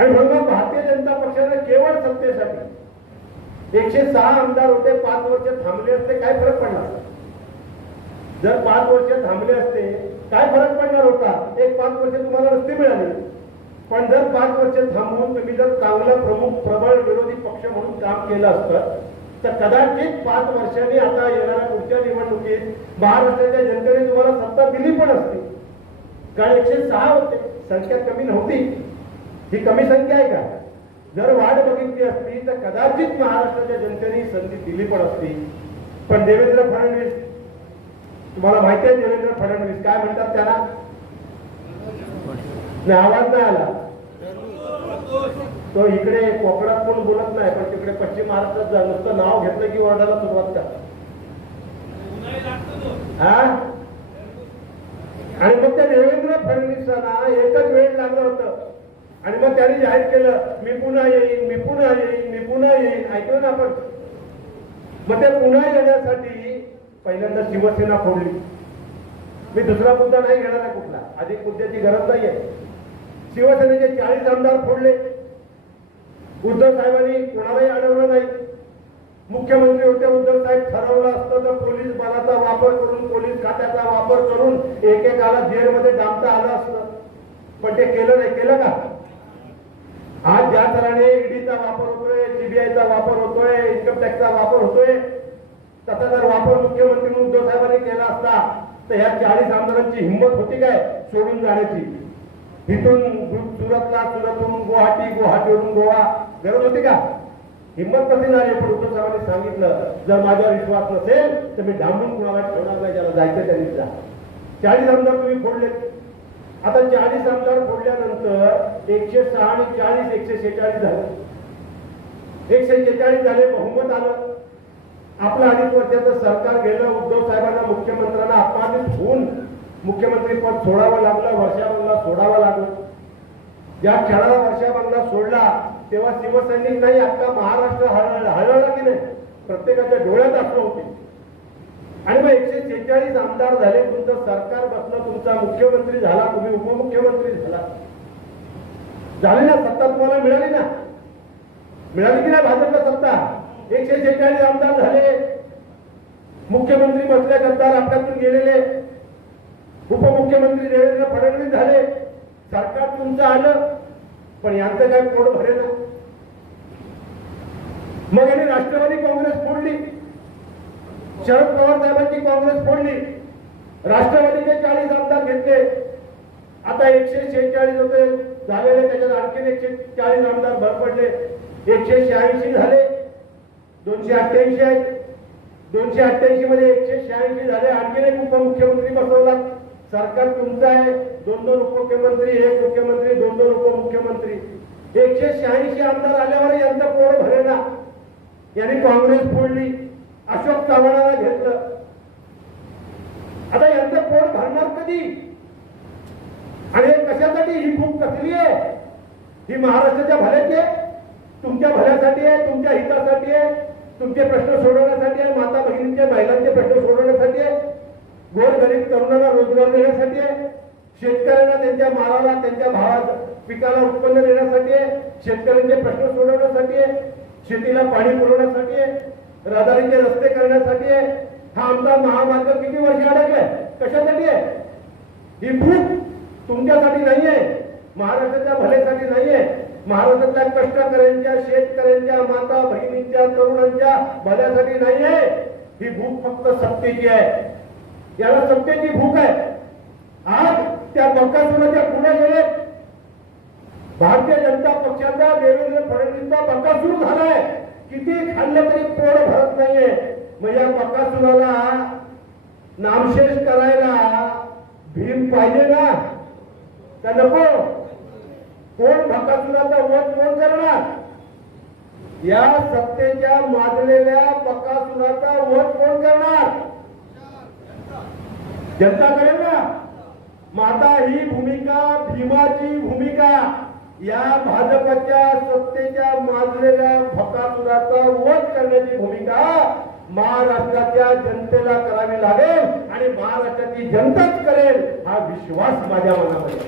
आणि म्हणून भारतीय जनता पक्षाने केवळ सत्तेसाठी 106 आमदार होते, 5 वर्ष थांबले असते काय फरक पडला? जर 5 वर्ष थांबले असते काय फरक पडणार होता? 5 वर्ष तुम्हाला रस्ते मिळाले, पण जर 5 वर्ष थांबून तुम्ही जर चांगला प्रमुख प्रबळ विरोधी पक्ष म्हणून काम केलं असतं तर कदाचित 5 वर्षांनी आता येणाऱ्या पुढच्या निवडणुकीत महाराष्ट्राच्या जनतेने तुम्हाला सत्ता दिली पण असती. कारण 106 होते, संख्या कमी नव्हती. ही कमी संख्या आहे का? जर वाढ बघितली असती तर कदाचित महाराष्ट्राच्या जनतेने संधी दिली पण असती. पण देवेंद्र फडणवीस, तुम्हाला माहिती आहे देवेंद्र फडणवीस काय म्हणतात त्याला? आवाज नाही आला. तो इकडे कोकणात कोण बोलत नाही, पण तिकडे पश्चिम महाराष्ट्रात नुसतं नाव घेतलं की ओरडायला सुरुवात करतात. आणि मग त्या देवेंद्र फडणवीसांना एकच वेळ लागलं होतं आणि मग त्यांनी जाहीर केलं मी पुन्हा येईन, मी पुन्हा येईन, मी पुन्हा येईन. ऐकलं ना आपण? मग ते पुन्हा येण्यासाठी पहिल्यांदा शिवसेना फोडली. मी दुसरा मुद्दा नाही घेणार आहे कुठला, अधिक मुद्द्याची गरज नाहीये. शिवसेनेचे 40 आमदार फोडले. उद्धव साहेबांनी कोणालाही अडवलं नाही. मुख्यमंत्री होते उद्धव साहेब, ठरवलं असतं तर पोलीस बलाचा वापर करून, पोलीस खात्याचा वापर करून एकेकाला जेलमध्ये डांबता आलं असतं, पण ते केलं नाही. केलं का? आज ज्या तऱ्हेने ईडीचा वापर होतोय, सीबीआयचा वापर होतोय, इन्कम टॅक्सचा वापर होतोय, तसा जर वापर मुख्यमंत्री उद्धव साहेबांनी केला असता तर ह्या 40 आमदारांची हिंमत होती काय सोडून जाण्याची? इथून सुरतला, सुरतहून गुवाहाटी, गुवाहाटीवरून गोवा गरज होती का? हिंमत कशी झाली? पण उद्धव साहेबांनी सांगितलं जर माझ्यावर विश्वास नसेल तर मी डांबून कुणाला ठेवणार नाही, ज्याला जायचं त्यांनी जा. 40 आमदार तुम्ही फोडले. आता 40 आमदार फोडल्यानंतर 106 आणि 40 146 झाले. 146 झाले, बहुमत आलं. आपलं अडीच वर्षाचं सरकार गेलं. उद्धव साहेबांना, मुख्यमंत्र्यांना अपमानित होऊन मुख्यमंत्री पद सोडावं लागलं, वर्षाबंगला सोडावं लागलं. ज्या क्षणाला वर्षाबंगला सोडला तेव्हा शिवसैनिक नाही अख्खा महाराष्ट्र हळहळला की नाही? प्रत्येकाच्या डोळ्यात असलं होते. आणि मग 146 आमदार झाले, तुमचं सरकार बसलं, तुमचा मुख्यमंत्री झाला, तुम्ही उपमुख्यमंत्री झाला. झाली ना सत्ता? तुम्हाला मिळाली ना? मिळाली की नाही भाजपला सत्ता? 146 आमदार झाले, मुख्यमंत्री बसले, गद्दार आपल्यातून गेलेले, उपमुख्यमंत्री देवेंद्र फडणवीस झाले, सरकार तुमचं आलं, पण यांचं काय पोट भरे ना. मग यांनी राष्ट्रवादी काँग्रेस फोडली, शरद पवार साहेबांची काँग्रेस फोडली, राष्ट्रवादीचे 40 आमदार घेतले. आता 146 होते झालेले, त्याच्यात आणखी 140 आमदार भर पडले, 186 झाले, 288 आहेत. 288 मध्ये 186 झाले, आणखी एक उपमुख्यमंत्री बसवला. सरकार तुमचं आहे, 2 उपमुख्यमंत्री, 1 मुख्यमंत्री, 2 उपमुख्यमंत्री. 186 आमदार आल्यावर यांचं पोट भरेना. यांनी काँग्रेस फोडली, अशोक चव्हाणांना घेतलं. आता यांचं पोट भरणार कधी? आणि कशासाठी ही भूक कसली आहे? ही महाराष्ट्राच्या भल्याची आहे, तुमच्या भल्यासाठी आहे, तुमच्या हितासाठी आहे, तुमचे प्रश्न सोडवण्यासाठी आहे, माता भगिनींचे, महिलांचे प्रश्न सोडवण्यासाठी आहे, गोरगरीब तरुणांना रोजगार देण्यासाठी आहे, शेतकऱ्यांना त्यांच्या मालाला, त्यांच्या भावात पिकाला उत्पन्न देण्यासाठी आहे, शेतकऱ्यांचे प्रश्न सोडवण्यासाठी आहे, शेतीला पाणी पुरवण्यासाठी आहे, रहदारीचे रस्ते करण्यासाठी आहे. हा आमचा महामार्ग किती वर्ष अडकलाय? कशासाठी आहे? ही भूक तुमच्यासाठी नाही आहे, महाराष्ट्राच्या भल्यासाठी नाही आहे, महाराष्ट्रातल्या कष्टकऱ्यांच्या, शेतकऱ्यांच्या, माता भगिनींच्या, तरुणांच्या भल्यासाठी नाही आहे. ही भूक फक्त सत्तेची आहे. याला सत्तेची भूक आहे. आज त्या बकासुराच्या पुढे गेले. भारतीय जनता पक्षाचा, देवेंद्र फडणवीसचा बकासूर झालाय. किती खाल्लं तरी पोट भरत नाहीये. मग या बकासुराला नामशेष करायला भीम पाहिजे ना, का नको? कोण बकासुराचा वध कोण करणार? या सत्तेच्या माजलेल्या बकासुराचा वध कोण करणार? जनता करेल ना. मग आता ही भूमिका, भीमाची भूमिका, या भाजपच्या सत्तेच्या माजलेल्या बकासुराचा वध करण्याची भूमिका महाराष्ट्राच्या जनतेला करावी लागेल आणि महाराष्ट्राची जनताच करेल हा विश्वास माझ्या मनामध्ये.